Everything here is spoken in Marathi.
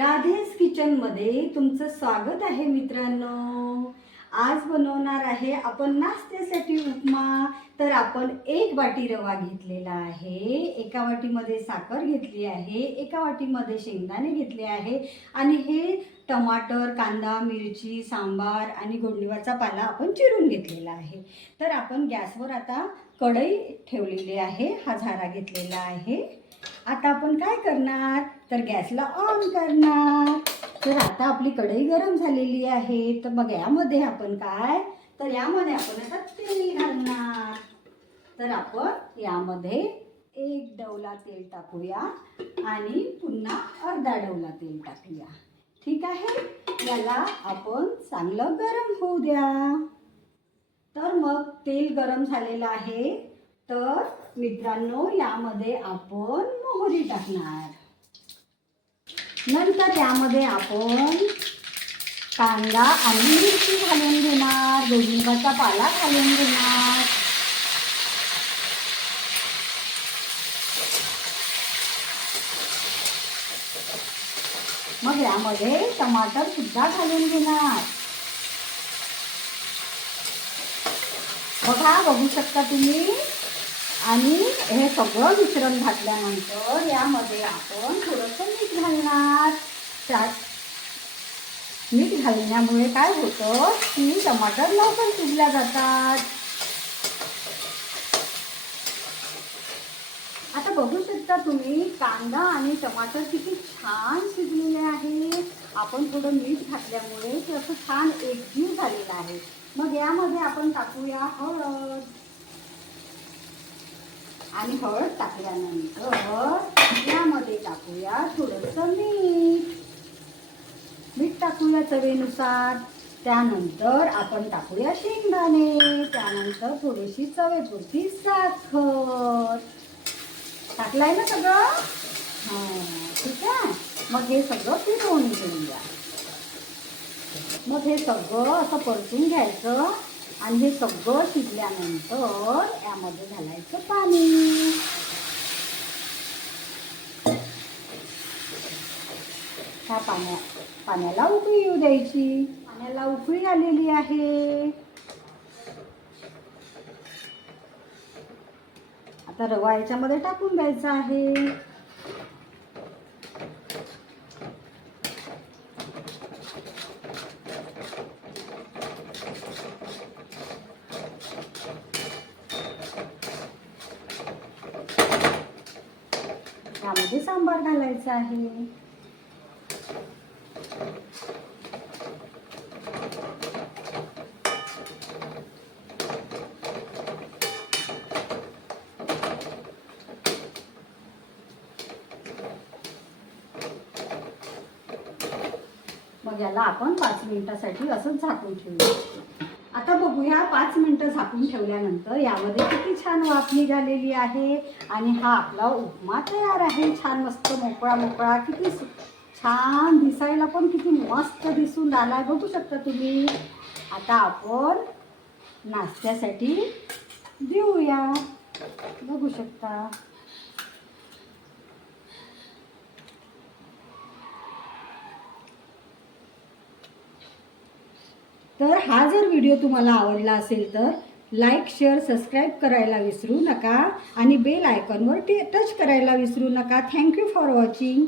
राधेस किचन मध्ये तुमचं स्वागत आहे मित्रांनो। आज बनवणार आहे आपण नाश्त्यासाठी उपमा। तर आपण एक वाटी रवा घेतलेला आहे, एका वाटीमध्ये साखर घेतली आहे, एका वाटीमध्ये शेंगदाणे घेतले आहे आणि हे टमाटर, कांदा, मिरची, सांबार आणि गोडनिवाचा पाला आपण चिरून घेतलेला आहे। तर आपण गॅसवर आता कढई ठेवलेली आहे, हा झारा घेतलेला आहे। आता आपण काय करणार तर गॅसला ऑन करणार। तर आता आपली कढई गरम झालेली आहे। तर मग यामध्ये आपण काय तर यामध्ये आपण आता तेल घालणार। तर आपण यामध्ये एक डवला तेल टाकूया आणि पुन्हा अर्धा डवला तेल टाकूया। ठीक आहे, याला आपण चांगलं गरम होऊ द्या। तर मग तेल गरम झालेलं आहे। तर मित्रांनो यामध्ये आपण मोहरी टाकणार, नंतर यामध्ये आपण कांदा आणि मिरची घालून घेणार, गोडनिंबाचा पाला घालून घेणार। मग यामध्ये टमाटर सुद्धा घालून घेणार। बघू शकता तुम्ही। आणि हे सगळं मिश्रण घातल्यानंतर यामध्ये आपण थोडंसं मीठ घालणार। त्यात मीठ घालण्यामुळे काय होतं की टमाटर लवकर शिजल्या जातात। आता बघू शकता तुम्ही कांदा आणि टमाटर किती छान शिजलेले आहे। आपण थोडं मीठ घातल्यामुळे ते असं छान एकजीव झालेलं आहे। मग यामध्ये आपण टाकूया हळद आणि हळद टाकल्यानंतर यामध्ये टाकूया थोडंसं मीठ टाकूया चवीनुसार। त्यानंतर आपण टाकूया शेंगदाणे, त्यानंतर थोडीशी चवीपुरती साखर। टाकलाय ना सगळं? ठीक आहे। मग हे सगळं फिरवून घेऊया। मग हे सगळं असं परतून घ्यायचं आणि हे सगळं शिजल्यानंतर यामध्ये घालायचं पाणी। ह्या पाण्याला उकळी येऊ द्यायची। पाण्याला उकळी आलेली आहे। आता रवा याच्यामध्ये टाकून द्यायचा आहे। यामध्ये सांबार घालायचा आहे। मग याला आपण 5 मिनिटासाठी असंच झाकून ठेवूया। आता बघूया 5 मिनिटं झाकून ठेवल्यानंतर यामध्ये किती छान वाफ निघालेली आहे आणि हा आपला उपमा तयार आहे। छान मस्त मोकळा मोकळा, किती छान दिसायला पण किती मस्त दिसून आलाय, बघू शकता तुम्ही। आता आपण नाश्त्यासाठी देऊया, बघू शकता। तर हा जर व्हिडिओ तुम्हाला आवडला असेल तर लाईक, शेअर, सबस्क्राईब करायला विसरू नका आणि बेल आयकॉनवर टच करायला विसरू नका। Thank you for watching.